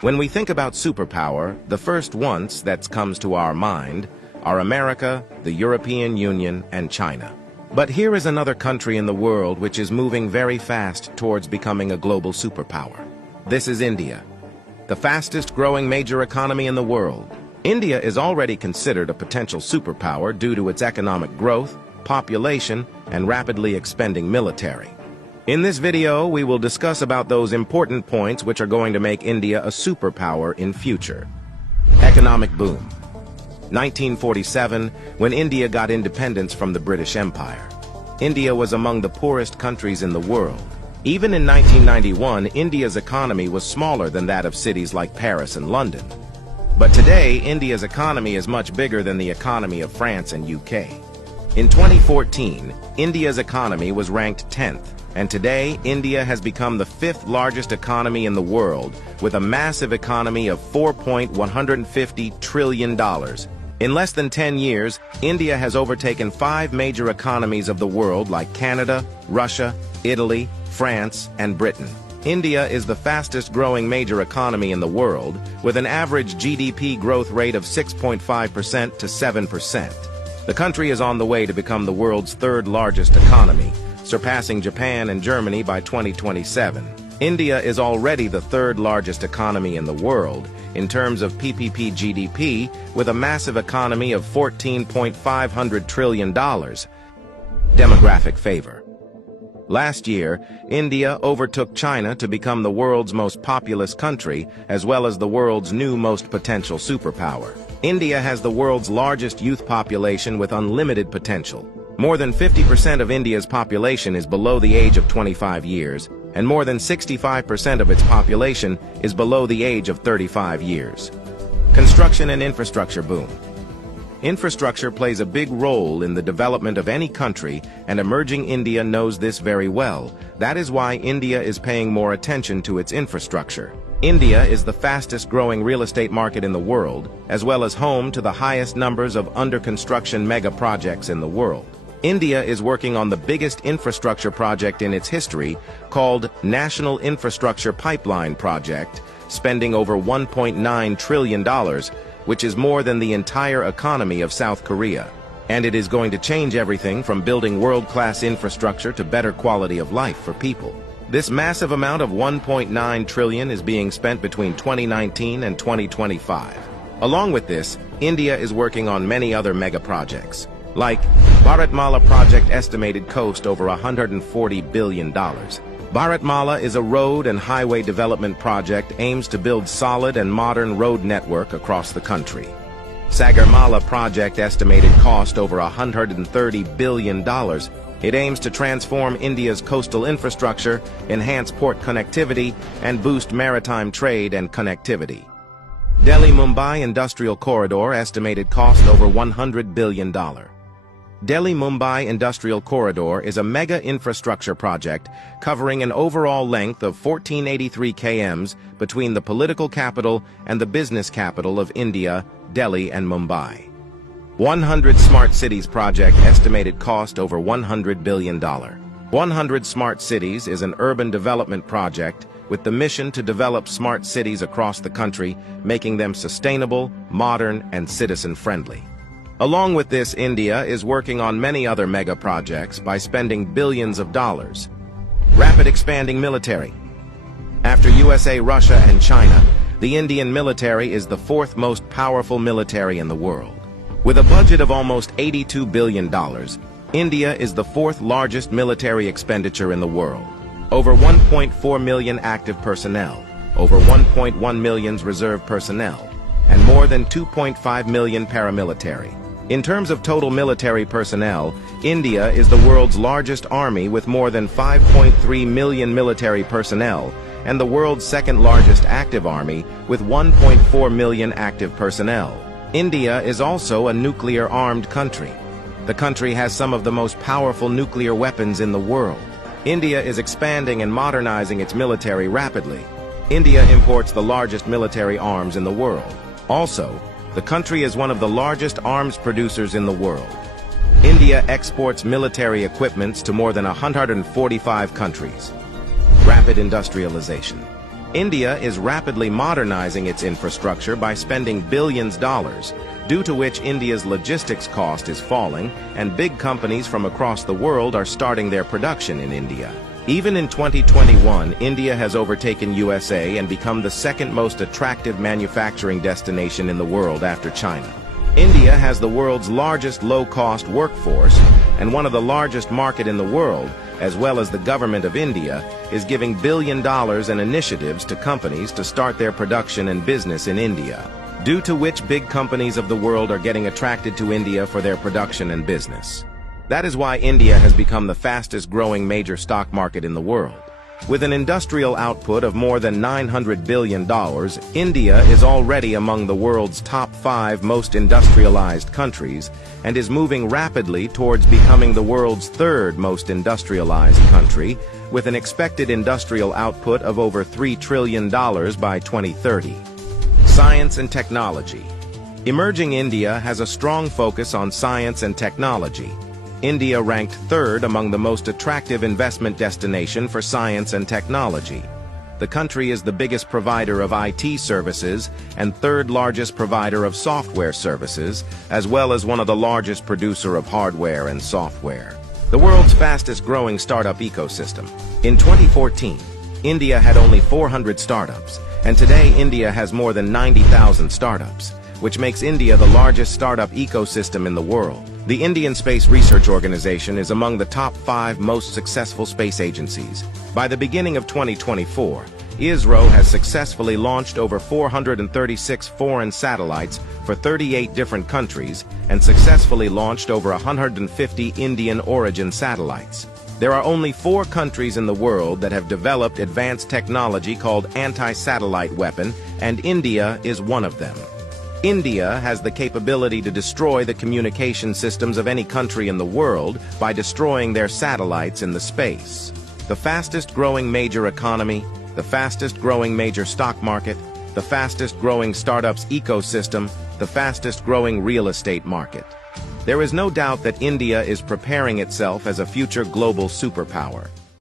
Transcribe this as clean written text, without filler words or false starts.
When we think about superpower, the first ones that comes to our mind are America, the European Union, and China. But here is another country in the world which is moving very fast towards becoming a global superpower. This is India, the fastest growing major economy in the world. India is already considered a potential superpower due to its economic growth, population, and rapidly expanding military. In this video, we will discuss about those important points which are going to make India a superpower in future. Economic boom. 1947, when India got independence from the British Empire. India was among the poorest countries in the world. Even in 1991, India's economy was smaller than that of cities like Paris and London. But today, India's economy is much bigger than the economy of France and UK. In 2014, India's economy was ranked 10th. And today, India has become the 5th largest economy in the world, with a massive economy of $4.150 trillion. In less than 10 years, India has overtaken 5 major economies of the world like Canada, Russia, Italy, France, and Britain. India is the fastest growing major economy in the world, with an average GDP growth rate of 6.5% to 7%. The country is on the way to become the world's 3rd largest economy, surpassing Japan and Germany by 2027. India is already the 3rd largest economy in the world in terms of PPP GDP, with a massive economy of $14.5 trillion. Demographic favor. Last year, India overtook China to become the world's most populous country, as well as the world's new most potential superpower. India has the world's largest youth population with unlimited potential. More than 50% of India's population is below the age of 25 years, and more than 65% of its population is below the age of 35 years. Construction and infrastructure boom. Infrastructure plays a big role in the development of any country, and emerging India knows this very well. That is why India is paying more attention to its infrastructure. India is the fastest growing real estate market in the world, as well as home to the highest numbers of under-construction mega projects in the world. India is working on the biggest infrastructure project in its history, called National Infrastructure Pipeline Project, spending over $1.9 trillion, which is more than the entire economy of South Korea. And it is going to change everything from building world-class infrastructure to better quality of life for people. This massive amount of $1.9 trillion is being spent between 2019 and 2025. Along with this, India is working on many other mega projects, like Bharatmala project estimated cost over $140 billion. Bharatmala is a road and highway development project aims to build solid and modern road network across the country. Sagarmala project estimated cost over $130 billion. It aims to transform India's coastal infrastructure, enhance port connectivity, and boost maritime trade and connectivity. Delhi-Mumbai Industrial Corridor estimated cost over $100 billion. Delhi-Mumbai Industrial Corridor is a mega infrastructure project covering an overall length of 1483 km between the political capital and the business capital of India, Delhi and Mumbai. 100 Smart Cities project estimated cost over $100 billion. 100 Smart Cities is an urban development project with the mission to develop smart cities across the country, making them sustainable, modern, and citizen-friendly. Along with this, India is working on many other mega projects by spending billions of dollars. Rapid expanding military. After USA, Russia, and China, the Indian military is the 4th most powerful military in the world. With a budget of almost $82 billion, India is the 4th largest military expenditure in the world. Over 1.4 million active personnel, over 1.1 million reserve personnel, and more than 2.5 million paramilitary. In terms of total military personnel, India is the world's largest army with more than 5.3 million military personnel, and the world's 2nd largest active army with 1.4 million active personnel. India is also a nuclear-armed country. The country has some of the most powerful nuclear weapons in the world. India is expanding and modernizing its military rapidly. India imports the largest military arms in the world. Also, the country is one of the largest arms producers in the world. India exports military equipments to more than 145 countries. Rapid industrialization. India is rapidly modernizing its infrastructure by spending billions of dollars, due to which India's logistics cost is falling and big companies from across the world are starting their production in India. Even in 2021, India has overtaken USA and become the second most attractive manufacturing destination in the world after China. India has the world's largest low-cost workforce, and one of the largest markets in the world, as well as the government of India, is giving billions of dollars in initiatives to companies to start their production and business in India, due to which big companies of the world are getting attracted to India for their production and business. That is why India has become the fastest-growing major stock market in the world. With an industrial output of more than $900 billion, India is already among the world's top 5 most industrialized countries and is moving rapidly towards becoming the world's 3rd most industrialized country, with an expected industrial output of over $3 trillion by 2030. Science and technology. Emerging India has a strong focus on science and technology. India ranked 3rd among the most attractive investment destination for science and technology. The country is the biggest provider of IT services and 3rd largest provider of software services, as well as one of the largest producer of hardware and software. The world's fastest growing startup ecosystem. In 2014, India had only 400 startups, and today India has more than 90,000 startups, which makes India the largest startup ecosystem in the world. The Indian Space Research Organization is among the top 5 most successful space agencies. By the beginning of 2024, ISRO has successfully launched over 436 foreign satellites for 38 different countries and successfully launched over 150 Indian origin satellites. There are only 4 countries in the world that have developed advanced technology called anti-satellite weapon, and India is one of them. India has the capability to destroy the communication systems of any country in the world by destroying their satellites in the space. The fastest growing major economy, the fastest growing major stock market, the fastest growing startups ecosystem, the fastest growing real estate market. There is no doubt that India is preparing itself as a future global superpower.